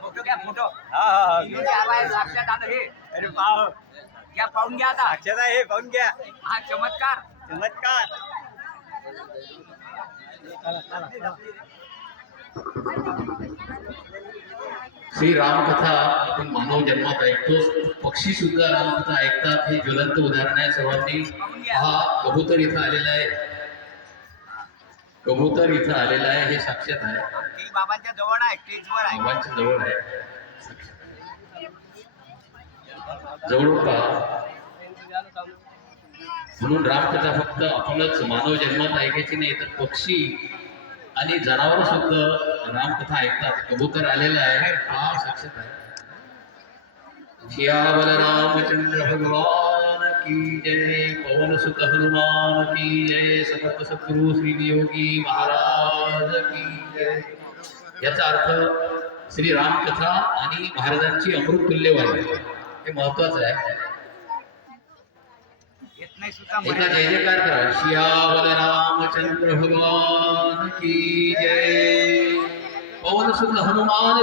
Photo घ्या photo. साक्षात आता हे अरे पाव घ्या पाहून घ्या आता साक्षात आहे पाहून घ्या हा चमत्कार चमत्कार. श्री रामकथा आपण मानव जन्मात ऐकतो, पक्षी सुद्धा रामकथा ऐकतात. हे ज्वलंत उदाहरण आहे. सर्वांनी हा कबूतर इथं आलेला आहे, कबूतर इथं आलेला आहे, हे साक्षात आहे. बाबांच्या जवळ आहे, स्टेजवर आहे, बाबांच्या जवळ आहे, जवळून पहा. म्हणून रामकथा फक्त आपणच मानव जन्मात ऐकायची नाही, तर पक्षी आणि जनावर सुद्धा रामकथा ऐकतात. कबूतर आलेला आहे, हा साक्षात आहे. सियावर रामचंद्र भगवान की जय, पवन सुत हनुमान की जय, समर्थ सद्गुरु श्री योगी महाराज की जय. याचा अर्थ श्री रामकथा आणि महाराजांची अमृततुल्य वाणी हे महत्वाचं आहे. एकदा जय जयकार करा. सियावर रामचंद्र भगवान की जय, पवन सुत हनुमान